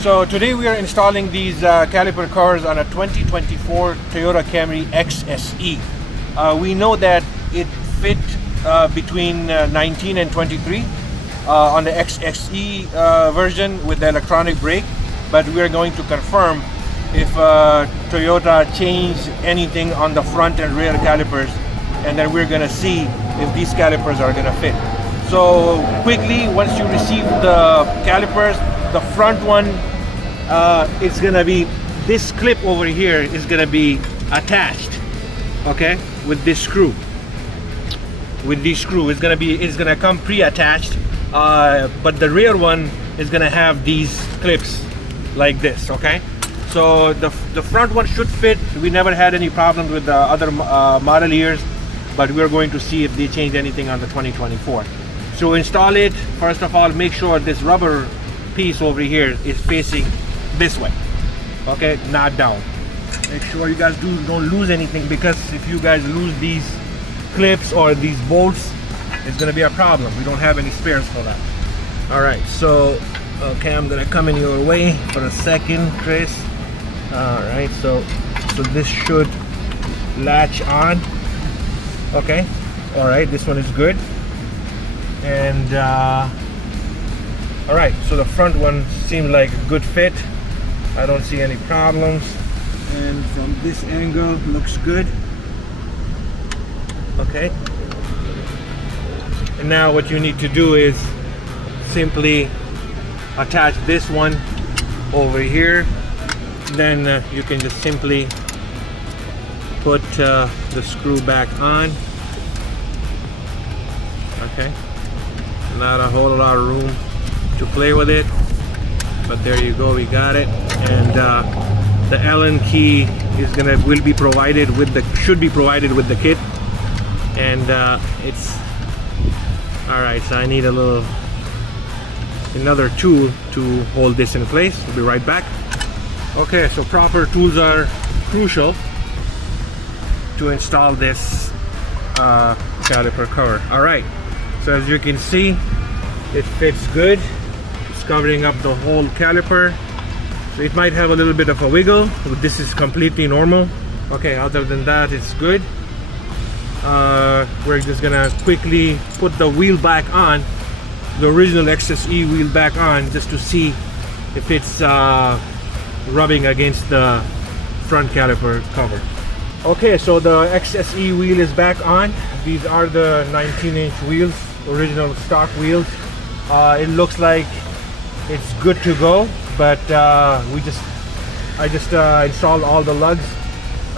So today we are installing these caliper covers on a 2024 Toyota Camry XSE. We know that it fit between 19 and 23 on the XSE version with the electronic brake, but we are going to confirm if Toyota changed anything on the front and rear calipers, and then we're going to see if these calipers are going to fit. So quickly, once you receive the calipers, the front one, it's gonna be, this clip over here is gonna be attached, okay, with this screw. With this screw, it's gonna come pre-attached, but the rear one is gonna have these clips like this, okay. So the front one should fit. We never had any problems with the other model years, but we're going to see if they change anything on the 2024. So install it. First of all, make sure this rubber piece over here is facing this way, okay, not down. Make sure you guys don't lose anything, because if you guys lose these clips or these bolts, it's gonna be a problem. We don't have any spares for that. All right, so okay, I'm gonna come in your way for a second, Chris. All right, so this should latch on. Okay, all right, this one is good. And all right, so the front one seems like a good fit. I don't see any problems, and from this angle looks good. Okay, and now what you need to do is simply attach this one over here. Then you can just simply put the screw back on. Okay, not a whole lot of room to play with it, but there you go, we got it. And the Allen key will be provided with the the kit. And it's all right, so I need another tool to hold this in place. We'll be right back. Okay, so proper tools are crucial to install this caliper cover. All right, so as you can see, it fits good. It's covering up the whole caliper. So it might have a little bit of a wiggle, but this is completely normal. Okay, other than that, it's good. We're just gonna quickly put the wheel back on, the original XSE wheel back on, just to see if it's rubbing against the front caliper cover. Okay, so the XSE wheel is back on. These are the 19-inch wheels, original stock wheels. It looks like it's good to go, but I just installed all the lugs.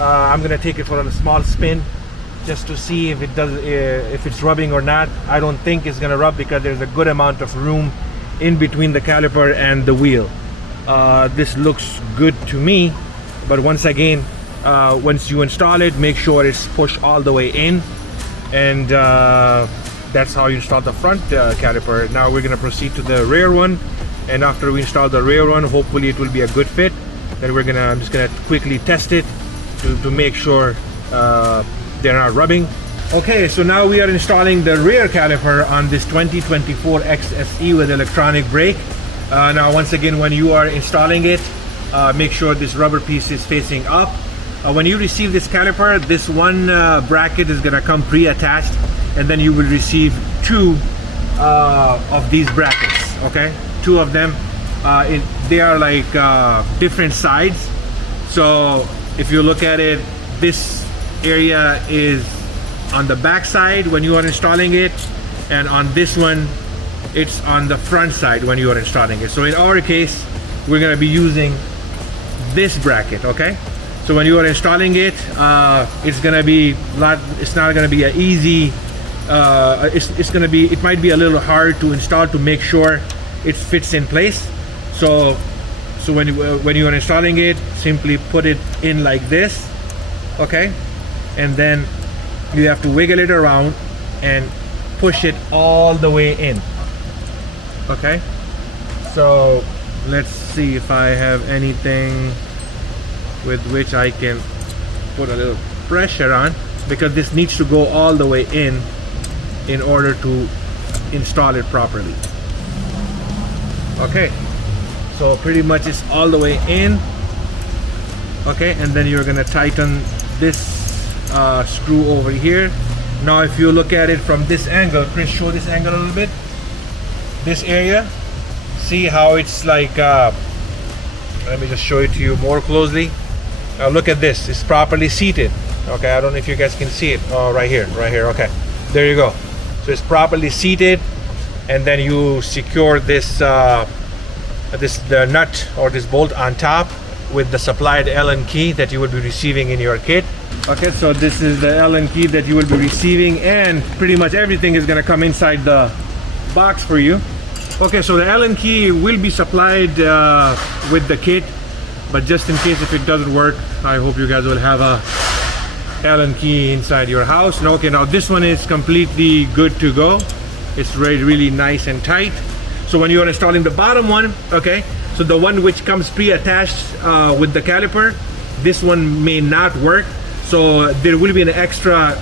I'm gonna take it for a small spin just to see if it's rubbing or not. I don't think it's gonna rub, because there's a good amount of room in between the caliper and the wheel. This looks good to me, but once again, once you install it, make sure it's pushed all the way in, and that's how you install the front caliper. Now we're going to proceed to the rear one, and after we install the rear one, hopefully it will be a good fit. Then I'm just gonna quickly test it to make sure they're not rubbing. Okay, so now we are installing the rear caliper on this 2024 XSE with electronic brake. Now once again, when you are installing it, make sure this rubber piece is facing up. When you receive this caliper, this one bracket is gonna come pre-attached, and then you will receive two of these brackets. Okay, two of them. They are like different sides. So if you look at it, this area is on the back side when you are installing it, and on this one, it's on the front side when you are installing it. So in our case, we're gonna be using this bracket. Okay, so when you are installing it, it's not gonna be an easy. It might be a little hard to install, to make sure it fits in place. So when you are installing it, simply put it in like this. Okay, and then you have to wiggle it around and push it all the way in. Okay, so let's see if I have anything with which I can put a little pressure on, because this needs to go all the way in order to install it properly. Okay, So pretty much it's all the way in. Okay, and then you're gonna tighten this screw over here. Now if you look at it from this angle, Chris, show this angle a little bit. This area, see how it's like, let me just show it to you more closely. Now look at this, it's properly seated. Okay, I don't know if you guys can see it. Oh, right here, okay. There you go. So it's properly seated, and then you secure this, the nut or this bolt on top with the supplied Allen key that you will be receiving in your kit. Okay, so this is the Allen key that you will be receiving, and pretty much everything is gonna come inside the box for you. Okay, so the Allen key will be supplied with the kit, but just in case if it doesn't work, I hope you guys will have a Allen key inside your house. And okay, now this one is completely good to go. It's really nice and tight. So when you're installing the bottom one, okay, so the one which comes pre-attached with the caliper, this one may not work. So there will be an extra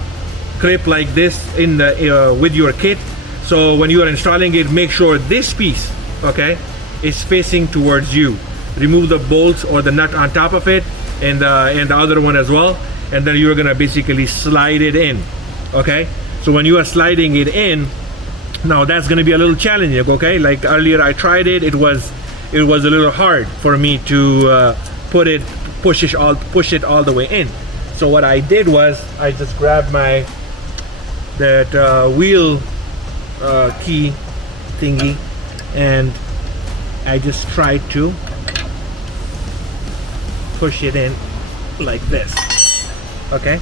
clip like this in the with your kit. So when you are installing it, make sure this piece, okay, is facing towards you. Remove the bolts or the nut on top of it, and the other one as well, and then you're gonna basically slide it in. Okay, so when you are sliding it in, now that's gonna be a little challenging. Okay, like earlier I tried it, it was a little hard for me to push it all the way in. So what I did was I just grabbed that wheel key thingy, and I just tried to push it in like this. Okay,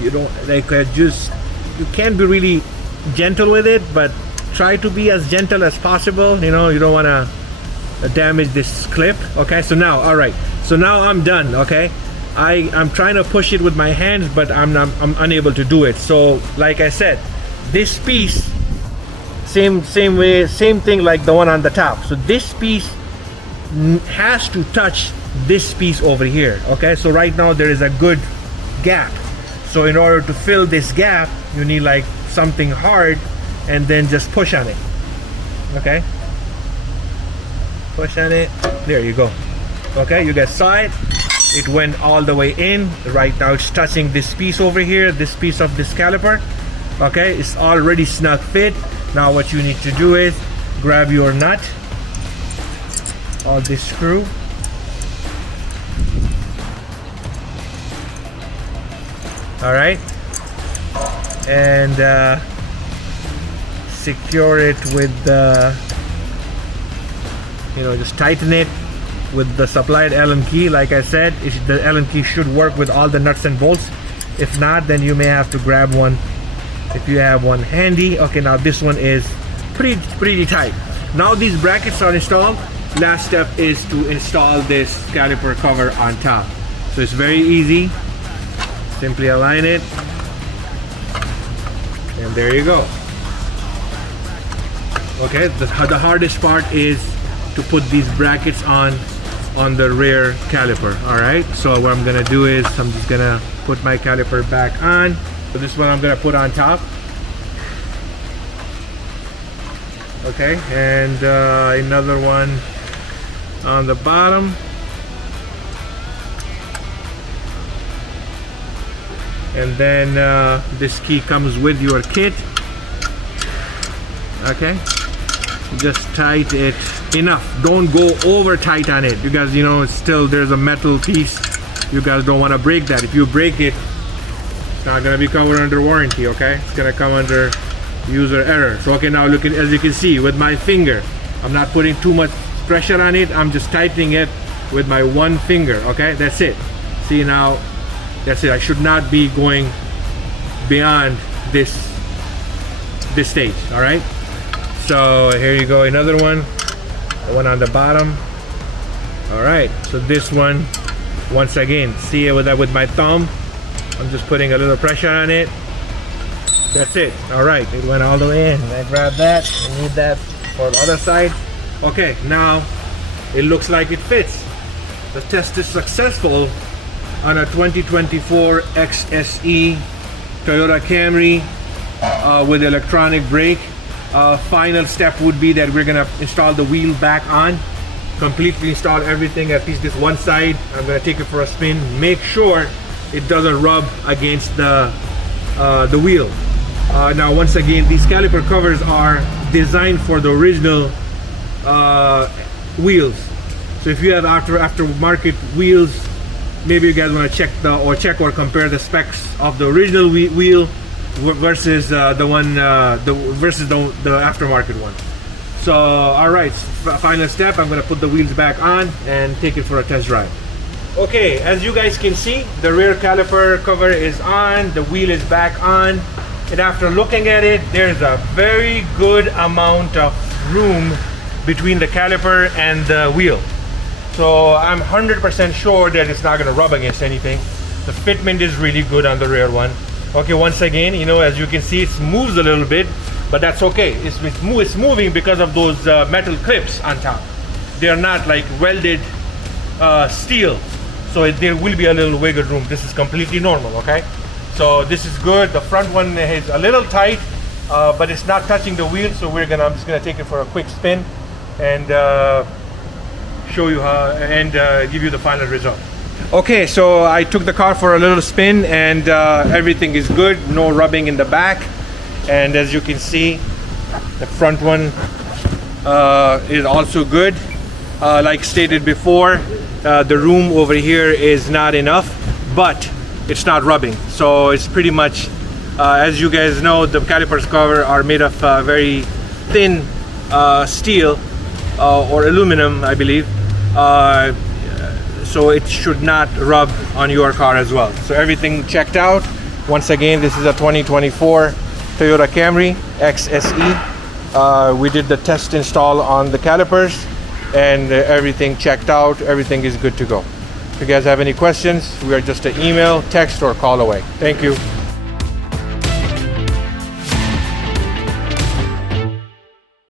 you don't like you can't be really gentle with it, but try to be as gentle as possible. You know, you don't want to damage this clip. Okay, so now, all right, so now I'm done. Okay, I'm trying to push it with my hands, but I'm unable to do it. So like I said, this piece, same thing like the one on the top. So this piece has to touch this piece over here. Okay, so right now there is a good gap. So in order to fill this gap, you need like something hard, and then just push on it. Okay, push on it. There you go. Okay, you guys saw it. It went all the way in. Right now it's touching this piece over here, this piece of this caliper. Okay, it's already snug fit. Now what you need to do is grab your nut or this screw, all right, and secure it with the, just tighten it with the supplied Allen key. Like I said, the Allen key should work with all the nuts and bolts. If not, then you may have to grab one if you have one handy. Okay, now this one is pretty tight. Now these brackets are installed. Last step is to install this caliper cover on top. So it's very easy. Simply align it, and there you go. Okay, the hardest part is to put these brackets on the rear caliper. All right, so what I'm gonna do is I'm just gonna put my caliper back on. So this one I'm gonna put on top. Okay, and another one on the bottom. And then this key comes with your kit. Okay, just tight it enough. Don't go over tight on it, because still there's a metal piece. You guys don't want to break that. If you break it, it's not gonna be covered under warranty. Okay, it's gonna come under user error. So okay, now look at, as you can see with my finger, I'm not putting too much pressure on it. I'm just tightening it with my one finger. Okay, that's it. See, now that's it. I should not be going beyond this stage. All right, so here you go, another one, the one on the bottom. All right, so this one, once again, see it with my thumb, I'm just putting a little pressure on it. That's it. All right, it went all the way in. I grabbed that. I need that for the other side. Okay, now it looks like it fits. The test is successful on a 2024 XSE Toyota Camry with electronic brake. Final step would be that we're gonna install the wheel back on. completely install everything, at least this one side. I'm gonna take it for a spin, make sure it doesn't rub against the wheel. Now once again, these caliper covers are designed for the original wheels. So if you have aftermarket wheels, maybe you guys want to check or compare the specs of the original wheel versus the aftermarket one. So all right, final step, I'm going to put the wheels back on and take it for a test drive. Okay, as you guys can see, the rear caliper cover is on, the wheel is back on, and after looking at it, there's a very good amount of room between the caliper and the wheel. So I'm 100% sure that it's not going to rub against anything. The fitment is really good on the rear one. Okay, once again, you know, as you can see, it moves a little bit, but that's okay. It's moving because of those metal clips on top. They are not like welded steel, so there will be a little wiggle room. This is completely normal, okay? So this is good. The front one is a little tight, but it's not touching the wheel, so I'm just gonna take it for a quick spin and show you how and give you the final result. Okay, so I took the car for a little spin and everything is good, no rubbing in the back, and as you can see, the front one is also good. Like stated before, the room over here is not enough, but it's not rubbing, so it's pretty much as you guys know, the calipers cover are made of very thin steel or aluminum, I believe, so it should not rub on your car as well. So everything checked out. Once again, this is a 2024 Toyota Camry XSE. We did the test install on the calipers and everything checked out. Everything is good to go. If you guys have any questions, we are just an email, text, or call away. Thank you.